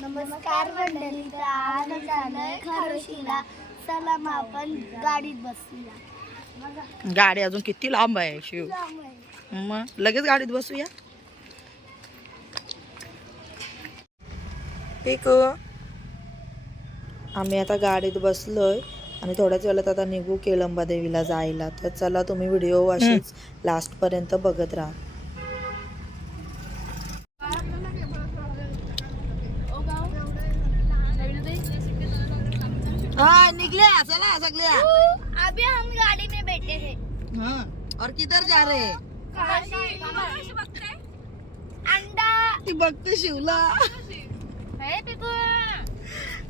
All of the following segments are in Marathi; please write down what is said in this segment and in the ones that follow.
नमस्कार मंडळी तर आज झालंय खरोशीला. चला मग आपण गाडीत बसूया. गाडी अजून किती लांब आहे शिव. मग लगेच गाडीत बसूया? ठीक आम्ही आता गाडीत बसलोय आणि थोड्याच वेळात आता निघू केळंबा देवीला जायला. तर चला तुम्ही व्हिडिओ अशीच लास्ट पर्यंत बघत राहा. निघल्या चला सगळ्या अभी हम गाड़ी में बैठे हैं। हाँ. और किधर जा रहे हैं? अंडा। ती बघते शिवला.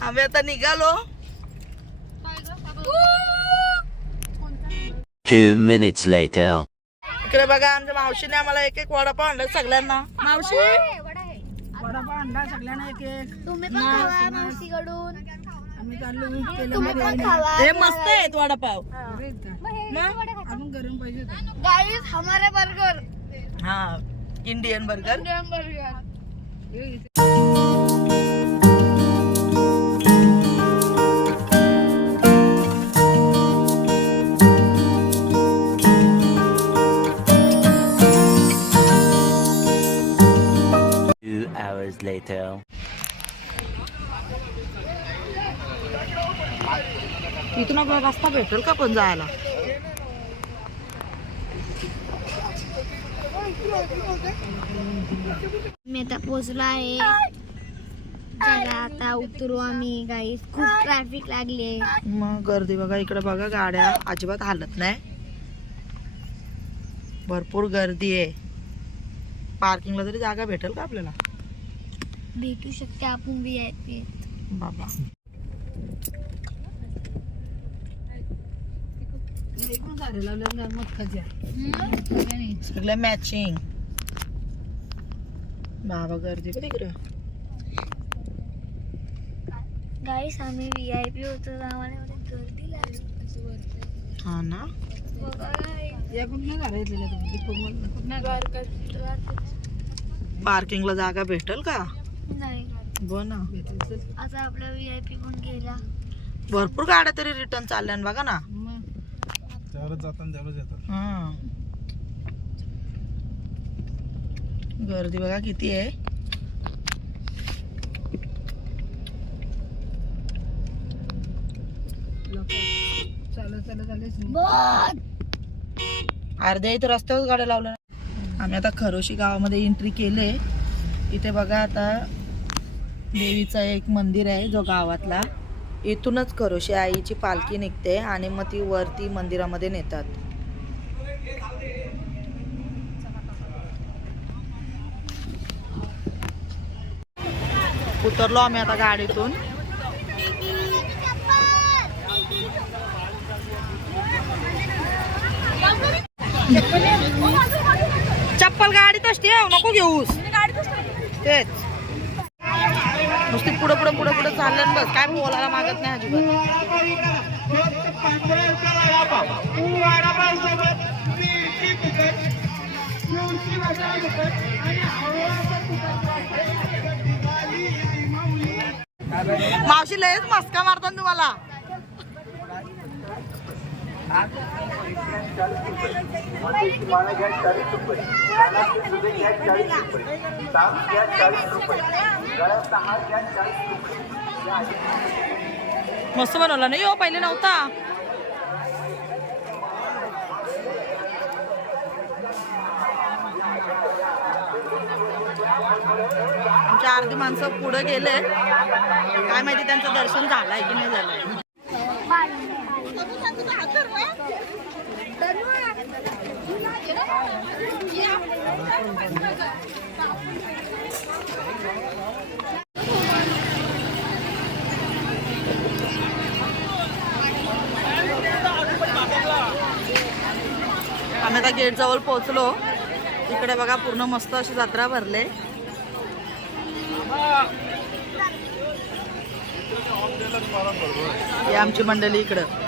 आम्ही आता निघालो. Two minutes later. इकडे बघा आमच्या मावशीने आम्हाला एक एक वडापाव आणला सगळ्यांना. मावशी? वडा आहे. वडापाव आणला सगळ्यांना एक एक. तुम्ही पण खावा मावशीकडून. आम्ही चाललो तुम्ही पण खावा हे मस्त आहेत वडापाव. गाइस हमारे बर्गर हा Indian burger burger Two hours later. इथून आपला रस्ता भेटेल का पण जायला? मी आता पोहोचलो आहे. चला आता उतरू आम्ही गाईस खूप ट्रॅफिक लागली मग गर्दी बघा इकडे बघा गाड्या अजिबात हालत नाही. भरपूर गर्दी आहे. पार्किंगला तरी जागा भेटेल का आपल्याला? भेटू शकते आपण पी बाबा. सगळं मॅचिंग बाबा गर्दी गाईस आम्ही व्ही आय पी होतो आम्हाला गर्दी लागली. हा ना? बघा पार्किंगला जागा भेटेल का? नाही. ना. आता आपला व्ही आय पी पण गेला भरपूर गाड्या तरी रिटर्न चालल्या ना. बघा ना हा. गर्दी बघा किती आहे. अर्ध्या इथं रस्त्यावर गाड्या लावल्या. आम्ही आता खरोशी गावामध्ये एंट्री केले. इथे बघा आता देवीचं एक मंदिर आहे जो गावातला. इथूनच खरोशी आईची पालखी निघते आणि मग ती वरती मंदिरामध्ये नेतात. उतरलो आम्ही आता गाडीतून. चप्पल गाडीतच ठेव नको घेऊस. तेच. नुसती पुढं पुढं पुढं पुढं चाललं बस. काय बोलायला मागत नाही अजिबात. मावशी लयच मस्का मारतात तुम्हाला. मस्त बनवला नाही हो पहिले नव्हता. आमच्या अर्धी माणसं पुढं गेले. काय माहिती त्यांचं दर्शन झालंय की नाही झालंय. आम्ही आता गेट जवळ पोहोचलो. इकडे बघा पूर्ण मस्त अशी जत्रा भरले. ही आमची मंडळी इकडं.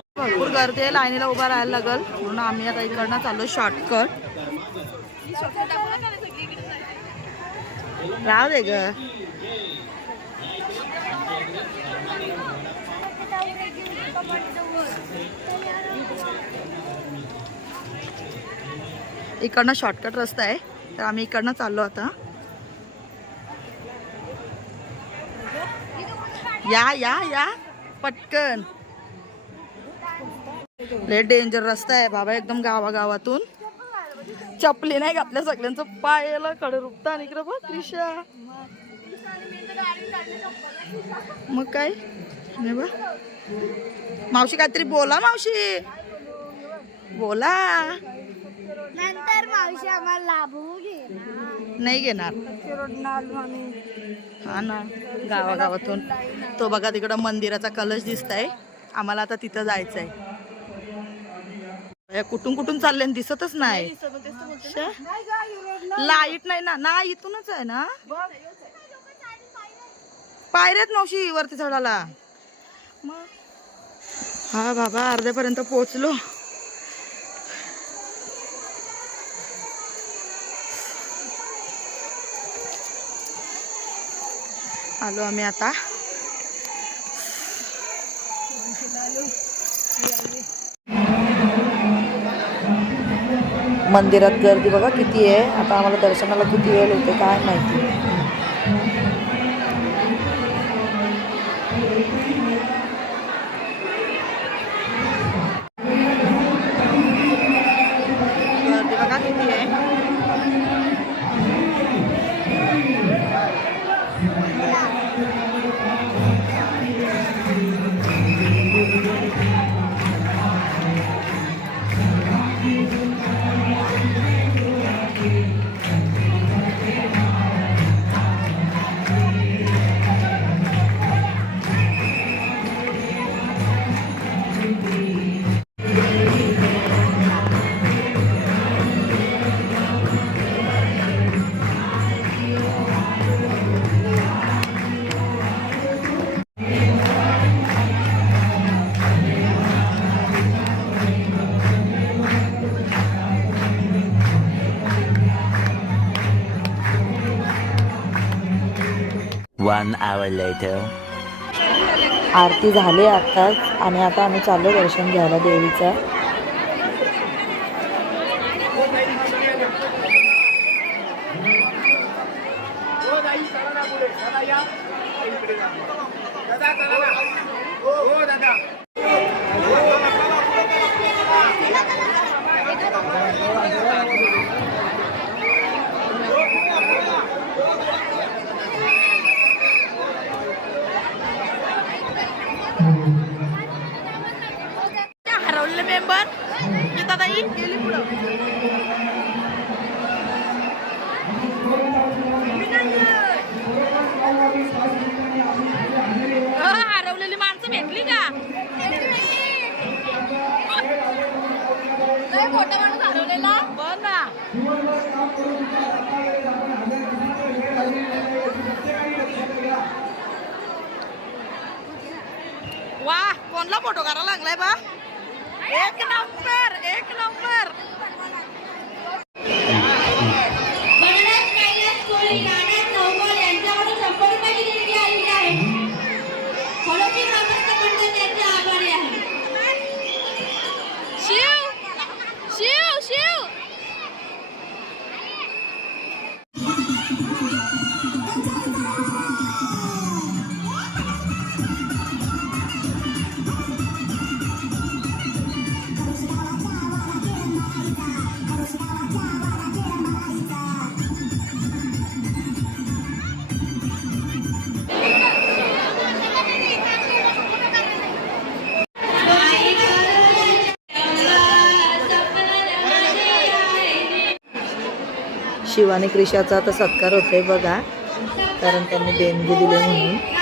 भरपूर गर्दी आहे लाईनीला उभा राहायला लागल. म्हणून आम्ही आता इकडनं चाललो शॉर्टकट राहू दे ग. इकडनं शॉर्टकट रस्ता आहे. तर आम्ही इकडनं चाललो आता. या या या. पटकन. लय डेंजर रस्ता आहे बाबा एकदम गावागावातून. चपली नाही घातल्या सगळ्यांचं? पायाला कडे रुपता आणि इकडं बघ क्रिशा मग काय? नाही बा मावशी काहीतरी बोला मावशी. बोला. नंतर मावशी आम्हाला लाभू नाही घेणार. हा ना गावागावातून. तो बघा तिकडं मंदिराचा कलश दिसत आहे आम्हाला आता तिथं जायचं आहे कुठून कुठून चालले दिसतच नाही. लाइट नाही ना ना इथूनच आहे ना. पायऱ्यात मावशी वरती चढाला हा बाबा अर्ध्यापर्यंत पोहोचलो. आलो आम्ही आता. मंदिरात गर्दी बघा किती आहे. आता आम्हाला दर्शनाला किती वेळ होते काय माहिती. One hour later. आरती झाली आत्ताच आणि आता आम्ही चाललो दर्शन घ्यायला देवीचं हरवलेले मेंबर गीताताई गेली पुढं अं, हरवलेली माणसं भेटली का मोठा माणूस हरवलेला बघ ना. वा कोणला फोटो काढायला लागलाय बा? एक नंबर एक नंबर. आणि क्रिशाचा आता सत्कार होतोय बघा. कारण त्यांनी देणगी दिली म्हणून.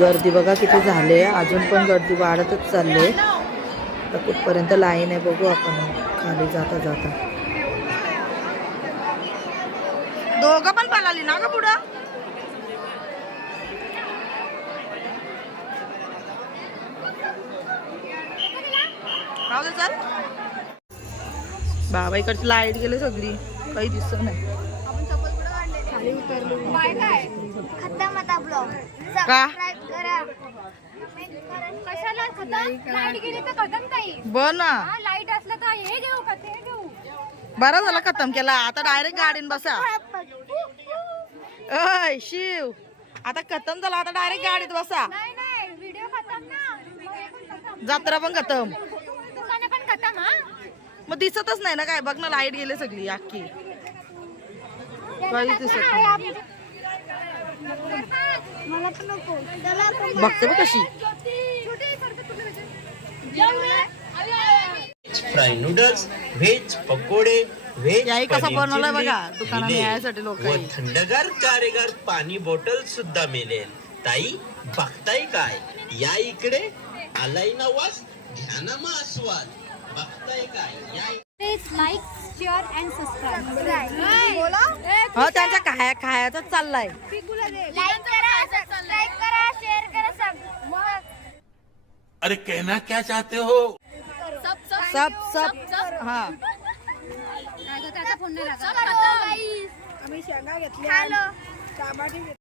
गर्दी बघा किती झाले. अजून पण गर्दी वाढतच चालली तर कुठपर्यंत लाईन आहे बघू आपण. खाली जाता जाता. दोघं पण पळाली ना का पुढं? बाबा इकडची लाइट गेली सगळी. काही दिसत नाही. खतम आता ब्लॉग. का? करा. कशाला खतम? लाइट गेली तर खतम ताई. बन ना. लाइट असलं तर हे घेऊ का? ते घेऊ. बरं झालं खतम केला. आता डायरेक्ट गाडीन बसा. अय शिव. आता खतम झाला. आता डायरेक्ट गाडीत बसा. नाही नाही. व्हिडिओ खतम ना. मग पण खतम. जत्रा पण खतम. दुकानं पण खतम हा? मग दिसतच नाही ना काय? बघ ना लाइट गेली सगळी अख्खी. दिसत नाही बघते बघ कशी. फ्राय नूडल्स व्हेज पकोडे व्हेज याही कसा पनीर बनवलाय बघा, दुकानात. यायसाठी लोकं व. थंडगार कारेगार पाणी बॉटल सुद्धा मिळेल. ताई बघताय काय? या इकडे आलाय ना वास मग आस्वाद बघताय काय? या लाईक शेअर अँड सबस्क्राईब हो त्यांच्या खाया खायाचाच चाललाय. लाईक करा सबस्क्राईब करा शेअर करा सब अरे कहना क्या चाहते हो? सब सब हा. त्याचा फोन नाही लागला हॅलो